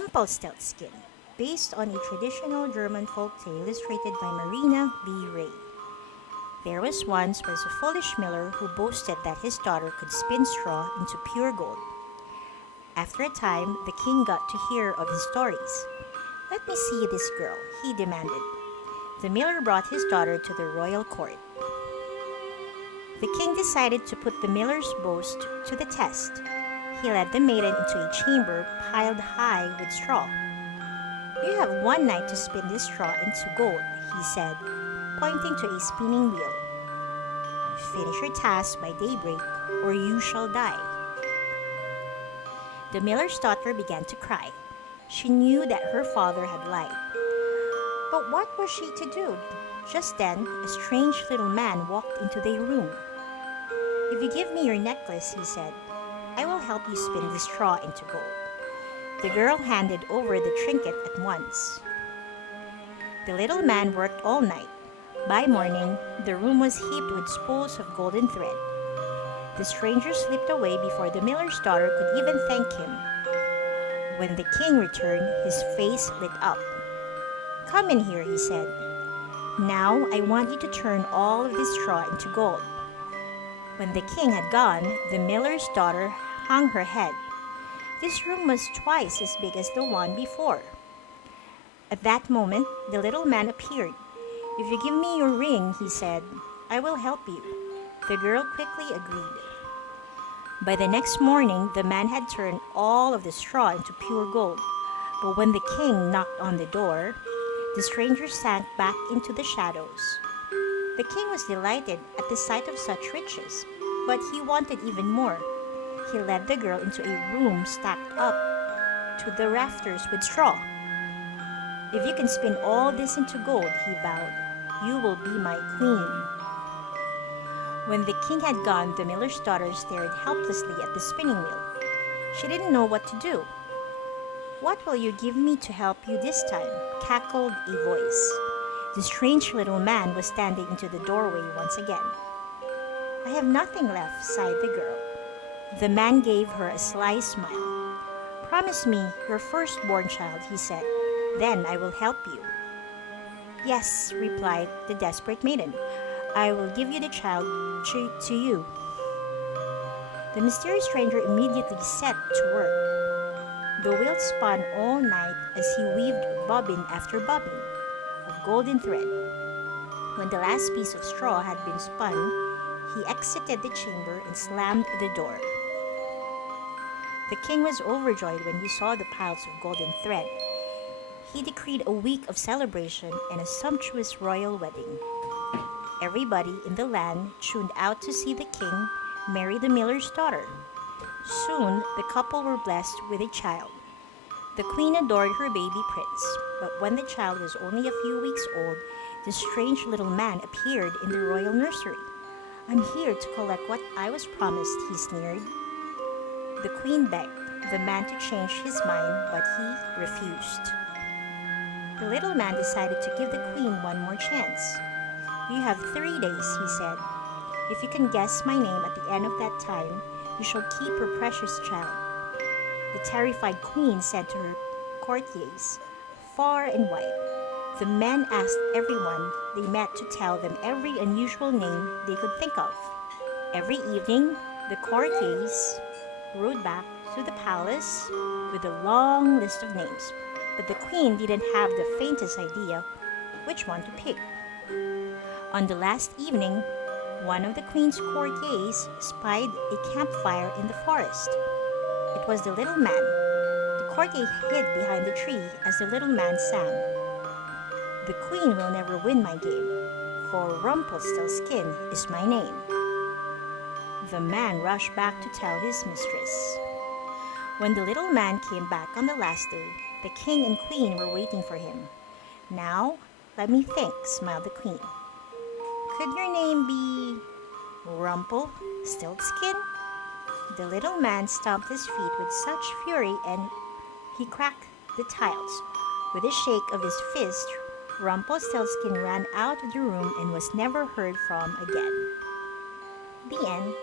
Rumpelstiltskin, based on a traditional German folk tale illustrated by Marina B. Ray. There was a foolish miller who boasted that his daughter could spin straw into pure gold. After a time, the king got to hear of his stories. "Let me see this girl," he demanded. The miller brought his daughter to the royal court. The king decided to put the miller's boast to the test. He led the maiden into a chamber piled high with straw. "You have one night to spin this straw into gold," he said, pointing to a spinning wheel. "Finish your task by daybreak, or you shall die." The miller's daughter began to cry. She knew that her father had lied. But what was she to do? Just then, a strange little man walked into their room. "If you give me your necklace," he said, "I will help you spin the straw into gold." The girl handed over the trinket at once. The little man worked all night. By morning, the room was heaped with spools of golden thread. The stranger slipped away before the miller's daughter could even thank him. When the king returned, his face lit up. "Come in here," he said. "Now I want you to turn all of this straw into gold." When the king had gone, the miller's daughter hung her head. This room was twice as big as the one before. At that moment, the little man appeared. "If you give me your ring," he said, "I will help you." The girl quickly agreed. By the next morning, the man had turned all of the straw into pure gold. But when the king knocked on the door, the stranger sank back into the shadows. The king was delighted at the sight of such riches, but he wanted even more. He led the girl into a room stacked up to the rafters with straw. "If you can spin all this into gold," he vowed, "you will be my queen." When the king had gone, the miller's daughter stared helplessly at the spinning wheel. She didn't know what to do. "What will you give me to help you this time?" cackled a voice. The strange little man was standing into the doorway once again. "I have nothing left," sighed the girl. The man gave her a sly smile. "Promise me your firstborn child," he said. "Then I will help you." "Yes," replied the desperate maiden. "I will give you the child to you." The mysterious stranger immediately set to work. The wheel spun all night as he weaved bobbin after bobbin of golden thread. When the last piece of straw had been spun, he exited the chamber and slammed the door. The king was overjoyed when he saw the piles of golden thread. He decreed a week of celebration and a sumptuous royal wedding. Everybody in the land tuned out to see the king marry the miller's daughter. Soon, the couple were blessed with a child. The queen adored her baby prince, but when the child was only a few weeks old, the strange little man appeared in the royal nursery. "I'm here to collect what I was promised," he sneered. The queen begged the man to change his mind, but he refused. The little man decided to give the queen one more chance. "You have 3 days," he said. "If you can guess my name at the end of that time, you shall keep your precious child." The terrified queen said to her courtiers, far and wide. The men asked everyone they met to tell them every unusual name they could think of. Every evening, the courtiers rode back to the palace with a long list of names, but the queen didn't have the faintest idea which one to pick. On the last evening, one of the queen's courtiers spied a campfire in the forest. It was the little man. The courtier hid behind the tree as the little man sang, "The queen will never win my game, for Rumpelstiltskin is my name." The man rushed back to tell his mistress. When the little man came back on the last day, the king and queen were waiting for him. "Now, let me think," smiled the queen. "Could your name be Rumpelstiltskin?" The little man stomped his feet with such fury and he cracked the tiles. With a shake of his fist, Rumpelstiltskin ran out of the room and was never heard from again. The end.